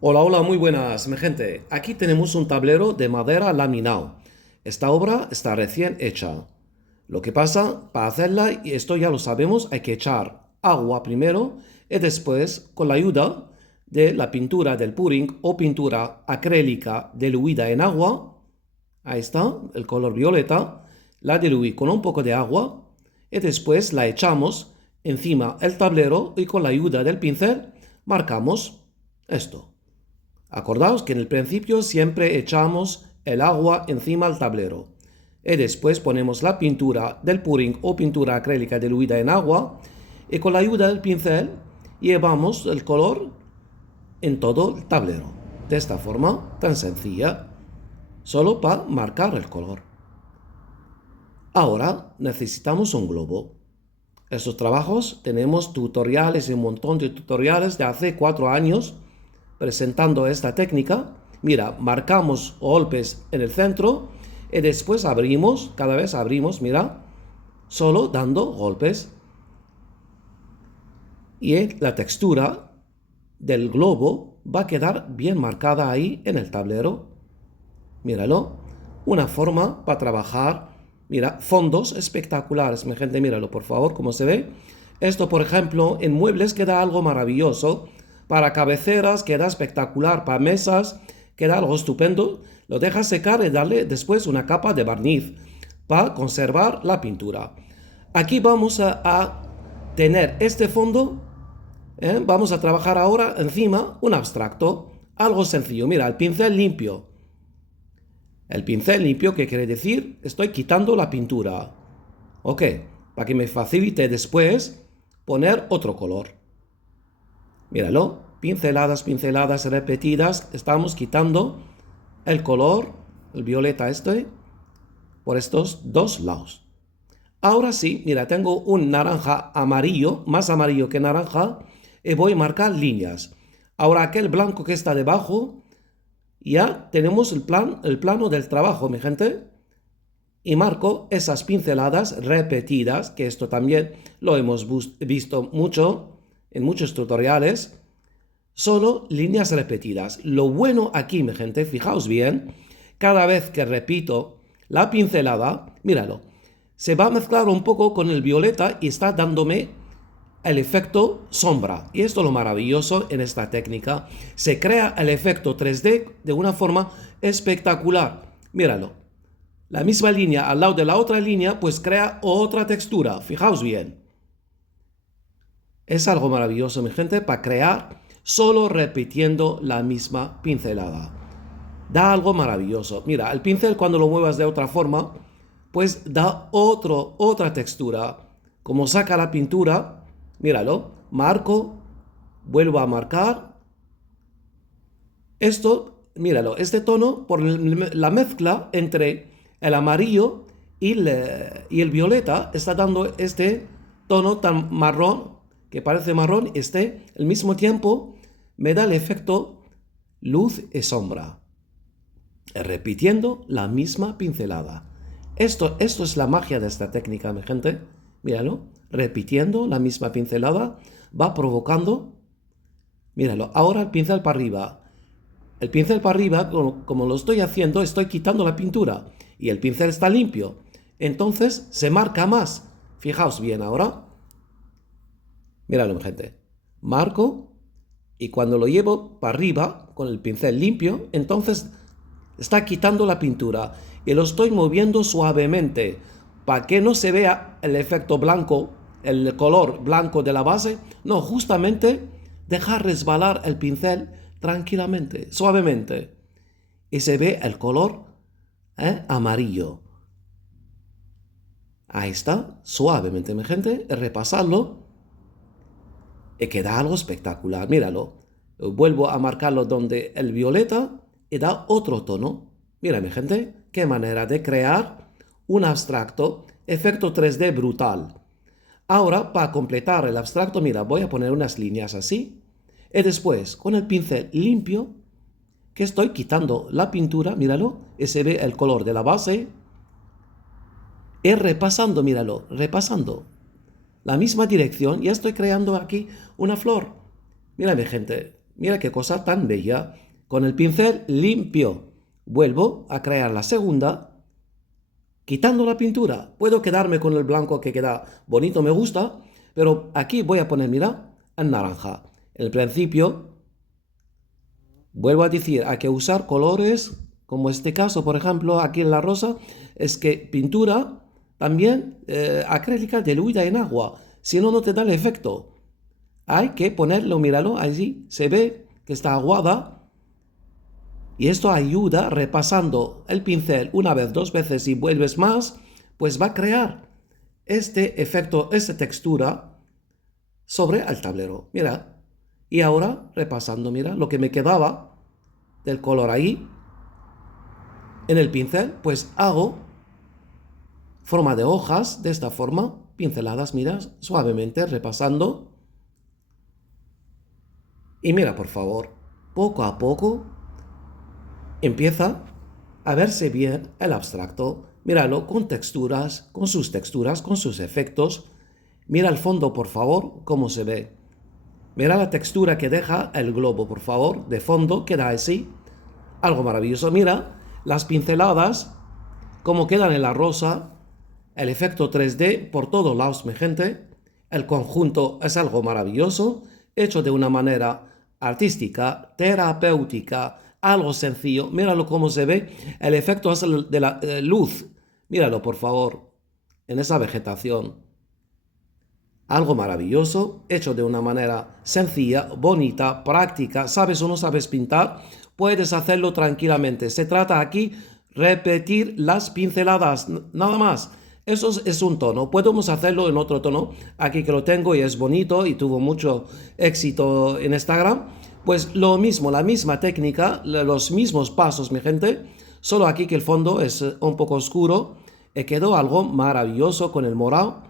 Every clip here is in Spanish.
Hola, hola, muy buenas, mi gente. Aquí tenemos un tablero de madera laminado. Esta obra está recién hecha. Lo que pasa, para hacerla, y esto ya lo sabemos, hay que echar agua primero y después, con la ayuda de la pintura del puring o pintura acrílica diluida en agua, ahí está, el color violeta, la diluí con un poco de agua y después la echamos encima del tablero y con la ayuda del pincel marcamos esto. Acordaos que en el principio siempre echamos el agua encima del tablero y después ponemos la pintura del puring o pintura acrílica diluida en agua y con la ayuda del pincel llevamos el color en todo el tablero. De esta forma tan sencilla, solo para marcar el color. Ahora necesitamos un globo. Estos trabajos tenemos tutoriales y un montón de tutoriales de hace 4 años presentando esta técnica. Mira, marcamos golpes en el centro y después abrimos, cada vez abrimos, mira, solo dando golpes. Y la textura del globo va a quedar bien marcada ahí en el tablero. Míralo, una forma para trabajar. Mira, fondos espectaculares, mi gente, míralo por favor, cómo se ve. Esto, por ejemplo, en muebles queda algo maravilloso. Para cabeceras queda espectacular. Para mesas queda algo estupendo. Lo dejas secar y darle después una capa de barniz para conservar la pintura. Aquí vamos a tener este fondo. Vamos a trabajar ahora encima un abstracto. Algo sencillo. Mira, el pincel limpio. El pincel limpio, ¿qué quiere decir? Estoy quitando la pintura. Ok, para que me facilite después poner otro color. Míralo, pinceladas, pinceladas repetidas. Estamos quitando el color, el violeta este, por estos dos lados. Ahora sí, mira, tengo un naranja amarillo, más amarillo que naranja, y voy a marcar líneas. Ahora aquel blanco que está debajo, ya tenemos el plano del trabajo, mi gente. Y marco esas pinceladas repetidas, que esto también lo hemos visto mucho en muchos tutoriales, solo líneas repetidas. Lo bueno aquí, mi gente, fijaos bien, cada vez que repito la pincelada, míralo, se va a mezclar un poco con el violeta y está dándome el efecto sombra. Y esto es lo maravilloso en esta técnica. Se crea el efecto 3D de una forma espectacular. Míralo. La misma línea al lado de la otra línea, pues crea otra textura. Fijaos bien. Es algo maravilloso, mi gente, para crear solo repitiendo la misma pincelada. Da algo maravilloso. Mira, el pincel cuando lo muevas de otra forma, pues da otra textura. Como saca la pintura, míralo, marco, vuelvo a marcar. Esto, míralo, este tono, por la mezcla entre el amarillo y el violeta, está dando este tono tan marrón, que parece marrón, al mismo tiempo me da el efecto luz y sombra, repitiendo la misma pincelada. Esto es la magia de esta técnica, mi gente. Míralo, repitiendo la misma pincelada, va provocando. Míralo, ahora el pincel para arriba. El pincel para arriba, como lo estoy haciendo, estoy quitando la pintura y el pincel está limpio. Entonces se marca más. Fijaos bien ahora. Míralo, gente. Marco y cuando lo llevo para arriba con el pincel limpio, entonces está quitando la pintura y lo estoy moviendo suavemente para que no se vea el efecto blanco, el color blanco de la base. No, justamente dejar resbalar el pincel tranquilamente, suavemente. Y se ve el color amarillo. Ahí está, suavemente, mi gente, repasarlo y queda algo espectacular. Míralo, vuelvo a marcarlo donde el violeta y da otro tono. Mira, mi gente, qué manera de crear un abstracto, efecto 3D brutal. Ahora, para completar el abstracto, mira, voy a poner unas líneas así. Y después, con el pincel limpio, que estoy quitando la pintura, míralo, y se ve el color de la base. Y repasando, míralo, repasando la misma dirección, ya estoy creando aquí una flor. Mira, mi gente, Mira qué cosa tan bella. Con el pincel limpio, vuelvo a crear la segunda, quitando la pintura. Puedo quedarme con el blanco que queda bonito, me gusta, pero aquí voy a poner, mira, en naranja. En el principio, vuelvo a decir, hay que usar colores, como este caso, por ejemplo, aquí en la rosa, es que pintura también acrílica diluida en agua, si no, no te da el efecto. Hay que ponerlo, míralo, allí se ve que está aguada y esto ayuda repasando el pincel una vez, dos veces y vuelves más, pues va a crear este efecto, esta textura sobre el tablero. Mira, y ahora repasando, mira, lo que me quedaba del color ahí en el pincel, pues hago forma de hojas de esta forma, pinceladas, mira, suavemente repasando. Y mira, por favor, poco a poco empieza a verse bien el abstracto. Míralo con texturas, con sus texturas, con sus efectos. Mira el fondo, por favor, cómo se ve. Mira la textura que deja el globo, por favor, de fondo, queda así. Algo maravilloso. Mira las pinceladas, cómo quedan en la rosa. El efecto 3D por todos lados, mi gente. El conjunto es algo maravilloso, hecho de una manera artística, terapéutica, algo sencillo. Míralo cómo se ve. El efecto es de la luz. Míralo, por favor, en esa vegetación. Algo maravilloso, hecho de una manera sencilla, bonita, práctica. ¿Sabes o no sabes pintar? Puedes hacerlo tranquilamente. Se trata aquí repetir las pinceladas, nada más. Eso es un tono. Podemos hacerlo en otro tono. Aquí que lo tengo y es bonito y tuvo mucho éxito en Instagram. Pues lo mismo, la misma técnica, los mismos pasos, mi gente. Solo aquí que el fondo es un poco oscuro. Quedó algo maravilloso con el morado.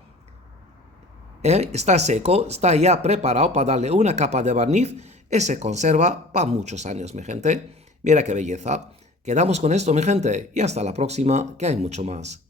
Está seco, está ya preparado para darle una capa de barniz y se conserva para muchos años, mi gente. Mira qué belleza. Quedamos con esto, mi gente, y hasta la próxima, que hay mucho más.